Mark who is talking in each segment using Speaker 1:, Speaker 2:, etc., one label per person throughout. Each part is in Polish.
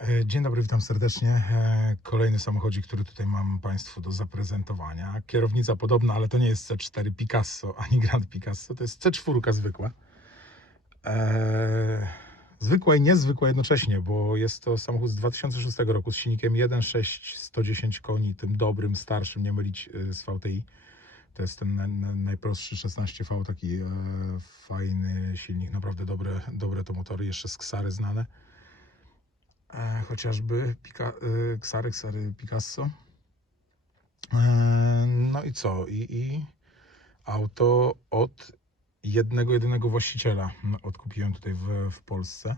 Speaker 1: E, Dzień dobry, witam serdecznie. E, Kolejny samochodzik, który tutaj mam Państwu do zaprezentowania. Kierownica podobna, ale to nie jest C4 Picasso ani Grand Picasso, to jest C4 zwykła. E, Zwykła i niezwykła jednocześnie, bo jest to samochód z 2006 roku z silnikiem 1.6 110 koni, tym dobrym, starszym, nie mylić z VTI. To jest ten na- na- najprostszy 16V, taki fajny silnik, naprawdę dobre, dobre to motory, jeszcze z Ksary znane e, chociażby Pika, e, Ksary, Ksary Picasso. E, no i co? I, I auto od jednego, jedynego właściciela odkupiłem tutaj w, w Polsce.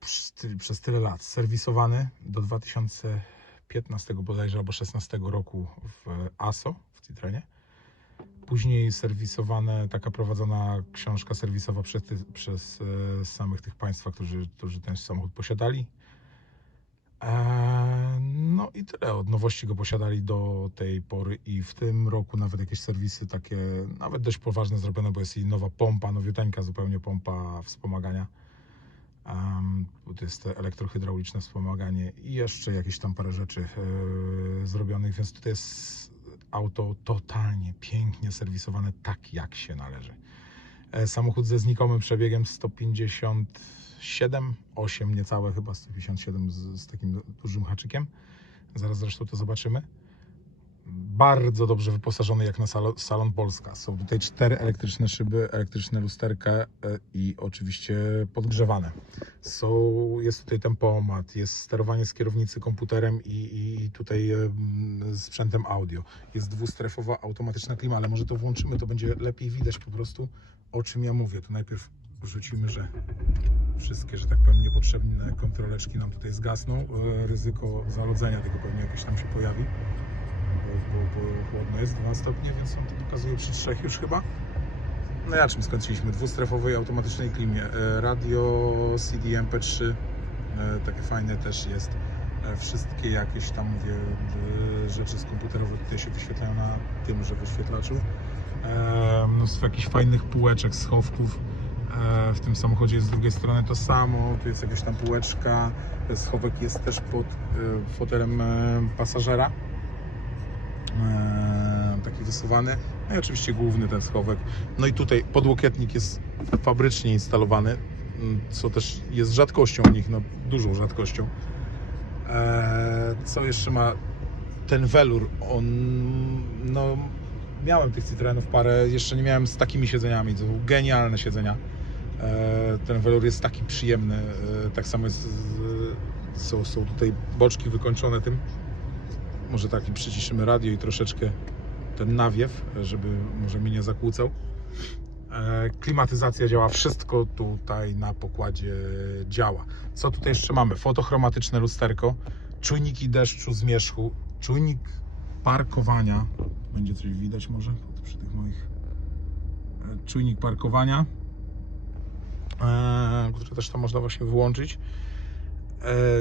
Speaker 1: Przez, ty- przez tyle lat. Serwisowany do 2015 bodajże albo 16 roku w ASO w Citroenie. Później serwisowane, taka prowadzona książka serwisowa przez, przez e, samych tych państwa, którzy, którzy ten samochód posiadali. E, no i tyle. Od nowości go posiadali do tej pory i w tym roku nawet jakieś serwisy takie, nawet dość poważne zrobione, bo jest i nowa pompa, nowiuteńka zupełnie pompa wspomagania. Um, to jest elektrohydrauliczne wspomaganie i jeszcze jakieś tam parę rzeczy e, zrobionych, więc tutaj jest auto totalnie pięknie serwisowane tak jak się należy. E, Samochód ze znikomym przebiegiem 157, 8 niecałe chyba 157 z, z takim dużym haczykiem. Zaraz zresztą to zobaczymy. Bardzo dobrze wyposażony jak na salon, salon Polska. Są tutaj cztery elektryczne szyby, elektryczne lusterka e, i oczywiście podgrzewane. Są, jest tutaj tempomat, jest sterowanie z kierownicy komputerem i, i tutaj em, sprzętem audio. Jest dwustrefowa automatyczna klima, ale może to włączymy, to będzie lepiej widać po prostu o czym ja mówię. To najpierw wrzucimy, że wszystkie, że tak powiem, niepotrzebne kontroleczki nam tutaj zgasną. E, Ryzyko zalodzenia tego pewnie jakieś tam się pojawi, bo, bo, chłodno jest 2 stopnie, więc on to pokazuje przy trzech już chyba. No i czym skończyliśmy? Dwustrefowej automatycznej klimie. E, Radio CD MP3, e, takie fajne też jest. E, Wszystkie jakieś tam, mówię, rzeczy z komputerowe tutaj się wyświetlają na tymże wyświetlaczu. Mnóstwo jakichś fajnych półeczek, schowków. W tym samochodzie jest z drugiej strony to samo. Tu jest jakaś tam półeczka. Schowek jest też pod fotelem pasażera. E, Taki wysuwany. No i oczywiście główny ten schowek. No i tutaj podłokietnik jest fabrycznie instalowany, m, co też jest rzadkością u nich, no dużą rzadkością. E, Co jeszcze ma ten welur? On, no miałem tych Citroenów parę, jeszcze nie miałem z takimi siedzeniami, to są genialne siedzenia. E, Ten welur jest taki przyjemny, tak samo jest, są, są tutaj boczki wykończone tym. Może taki przyciszymy radio i troszeczkę ten nawiew, żeby może mnie nie zakłócał. E, Klimatyzacja działa, wszystko tutaj na pokładzie działa. Co tutaj jeszcze mamy? Fotochromatyczne lusterko, czujniki deszczu, zmierzchu, czujnik parkowania. Będzie coś widać może przy tych moich. e, Czujnik parkowania, e, który też tam można właśnie wyłączyć.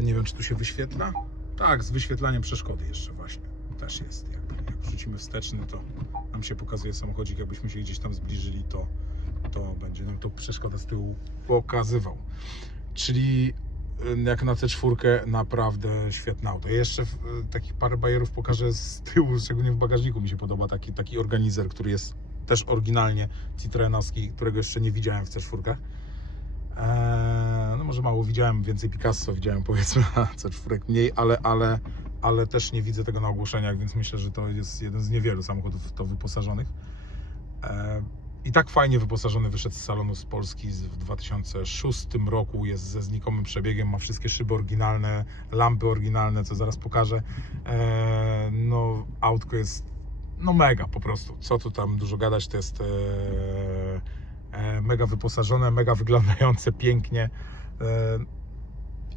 Speaker 1: Nie wiem, czy tu się wyświetla. Tak, z wyświetlaniem przeszkody jeszcze właśnie. Też jest. Jak, jak wrzucimy wsteczny, to nam się pokazuje samochodzik. Jakbyśmy się gdzieś tam zbliżyli, to, to będzie nam to przeszkoda z tyłu pokazywał. Czyli y, jak na C4 naprawdę świetne auto. Jeszcze y, takich parę bajerów pokażę z tyłu, szczególnie w bagażniku mi się podoba taki, taki organizer, który jest też oryginalnie Citroenowski, którego jeszcze nie widziałem w C4. Eee, no może mało widziałem, więcej Picasso widziałem powiedzmy, a C4 mniej, ale, ale, ale też nie widzę tego na ogłoszeniach, więc myślę, że to jest jeden z niewielu samochodów w to wyposażonych. Eee, I tak fajnie wyposażony wyszedł z salonu z Polski w 2006 roku, jest ze znikomym przebiegiem, ma wszystkie szyby oryginalne, lampy oryginalne, co zaraz pokażę. Eee, no autko jest no mega po prostu, co tu tam dużo gadać, to jest e, mega wyposażone, mega wyglądające pięknie e,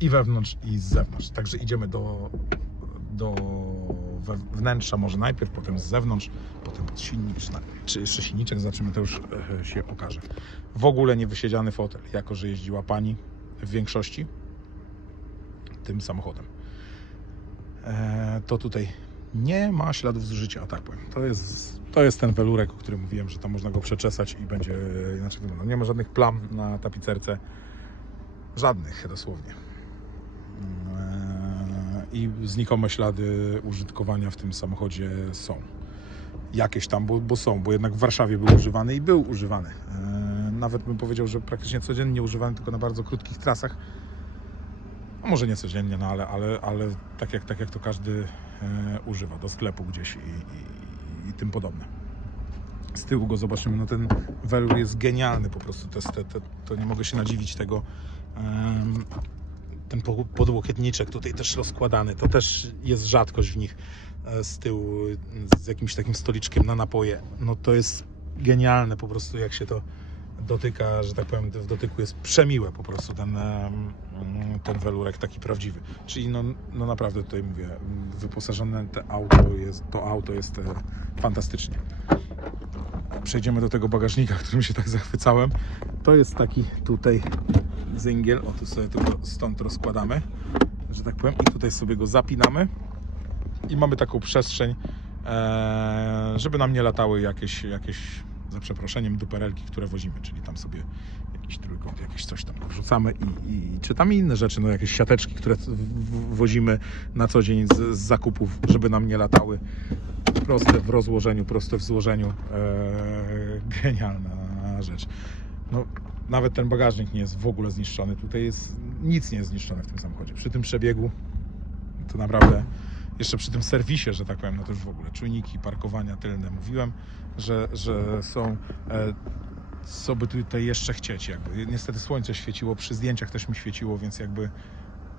Speaker 1: i wewnątrz i z zewnątrz. Także idziemy do, do wnętrza może najpierw, potem z zewnątrz, potem pod silnik, czy, jeszcze silniczek zobaczymy, to już e, się okaże. W ogóle niewysiedziany fotel, jako że jeździła pani w większości tym samochodem. E, to tutaj nie ma śladów zużycia, o tak powiem. To jest, to jest ten welurek, o którym mówiłem, że tam można go przeczesać i będzie inaczej wyglądał. Nie ma żadnych plam na tapicerce. Żadnych dosłownie. Eee, I znikome ślady użytkowania w tym samochodzie są. Jakieś tam, bo, bo są, bo jednak w Warszawie był używany i był używany. Eee, Nawet bym powiedział, że praktycznie codziennie używany, tylko na bardzo krótkich trasach. No może nie codziennie, no ale, ale, ale tak, jak, tak jak to każdy e, używa, do sklepu gdzieś i, i, i tym podobne. Z tyłu go zobaczymy, no ten welur jest genialny po prostu, to, jest, te, te, to nie mogę się nadziwić tego. Ten po- podłokietniczek tutaj też rozkładany, to też jest rzadkość w nich e, z tyłu z jakimś takim stoliczkiem na napoje. No to jest genialne po prostu jak się to dotyka, że tak powiem, w dotyku jest przemiłe po prostu ten, ten welurek taki prawdziwy. Czyli no, no naprawdę tutaj mówię, wyposażone te auto jest, to auto jest e, fantastycznie. Przejdziemy do tego bagażnika, którym się tak zachwycałem. To jest taki tutaj zyngiel, o tu sobie tylko stąd rozkładamy, że tak powiem, i tutaj sobie go zapinamy i mamy taką przestrzeń, e, żeby nam nie latały jakieś, jakieś za przeproszeniem duperelki, które wozimy, czyli tam sobie jakiś trójkąt, jakieś coś tam wrzucamy i, i czy tam inne rzeczy, no jakieś siateczki, które wozimy na co dzień z, z zakupów, żeby nam nie latały. Proste w rozłożeniu, proste w złożeniu. Eee, genialna rzecz. No, nawet ten bagażnik nie jest w ogóle zniszczony. Tutaj jest nic nie jest zniszczone w tym samochodzie. Przy tym przebiegu to naprawdę jeszcze przy tym serwisie, że tak powiem, no to już w ogóle czujniki parkowania tylne mówiłem, że, że są e, co by tutaj jeszcze chcieć jakby. Niestety słońce świeciło, przy zdjęciach też mi świeciło, więc jakby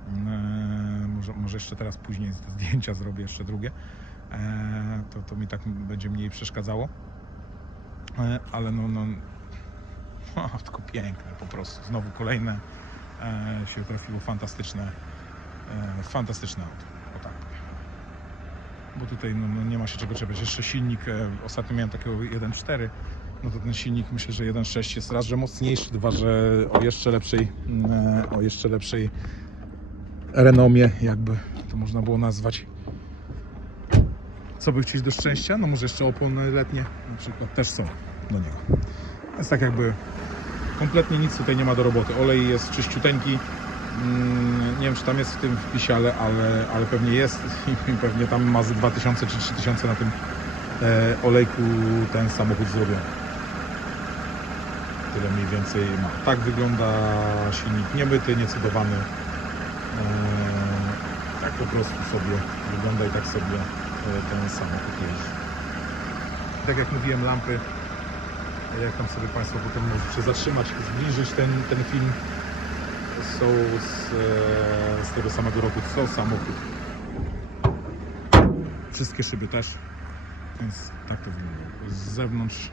Speaker 1: e, może, może jeszcze teraz później te zdjęcia zrobię jeszcze drugie. E, to, to mi tak będzie mniej przeszkadzało. E, ale no, no o, tylko piękne po prostu. Znowu kolejne e, się trafiło fantastyczne, e, fantastyczne auto. O tak. Bo tutaj no, no, nie ma się czego czepiać. Jeszcze silnik, e, ostatnio miałem takiego 1.4, no to ten silnik myślę, że 1.6 jest raz, że mocniejszy, dwa, że o jeszcze lepszej, mm, e, o jeszcze lepszej renomie, jakby to można było nazwać. Co by chcieć do szczęścia? No może jeszcze opony letnie na przykład też są do niego. Jest tak jakby kompletnie nic tutaj nie ma do roboty. Olej jest czyściuteńki. Mm, Nie wiem, czy tam jest w tym wpisie, ale, ale, ale pewnie jest i pewnie tam ma z 2000 czy 3000 na tym e, olejku ten samochód zrobiony. Tyle mniej więcej ma. Tak wygląda silnik niemyty, niecydowany. E, tak po prostu sobie wygląda i tak sobie e, ten samochód jeździ. Tak jak mówiłem, lampy jak tam sobie Państwo potem możecie zatrzymać, zbliżyć ten, ten film. Są z, e, z tego samego roku, co samochód. Wszystkie szyby też, więc tak to wygląda. Z zewnątrz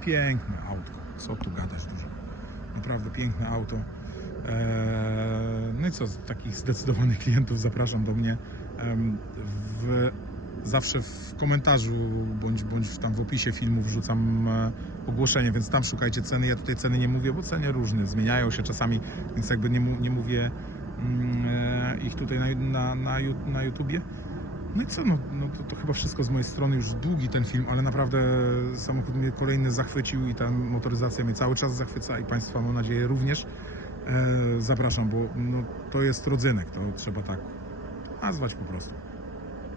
Speaker 1: piękne auto, co tu gadać dużo. Naprawdę piękne auto. Eee, No i co, takich zdecydowanych klientów zapraszam do mnie. W, zawsze w komentarzu bądź, bądź tam w opisie filmu wrzucam e, ogłoszenie, więc tam szukajcie ceny. Ja tutaj ceny nie mówię, bo ceny różne, zmieniają się czasami, więc jakby nie, nie mówię mm, e, ich tutaj na, na, na, na YouTubie. No i co, no, no to, to chyba wszystko z mojej strony, już długi ten film, ale naprawdę samochód mnie kolejny zachwycił i ta motoryzacja mnie cały czas zachwyca i Państwa mam nadzieję również. E, zapraszam, bo no, to jest rodzynek, to trzeba tak nazwać po prostu.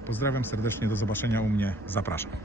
Speaker 1: Pozdrawiam serdecznie, do zobaczenia u mnie, zapraszam.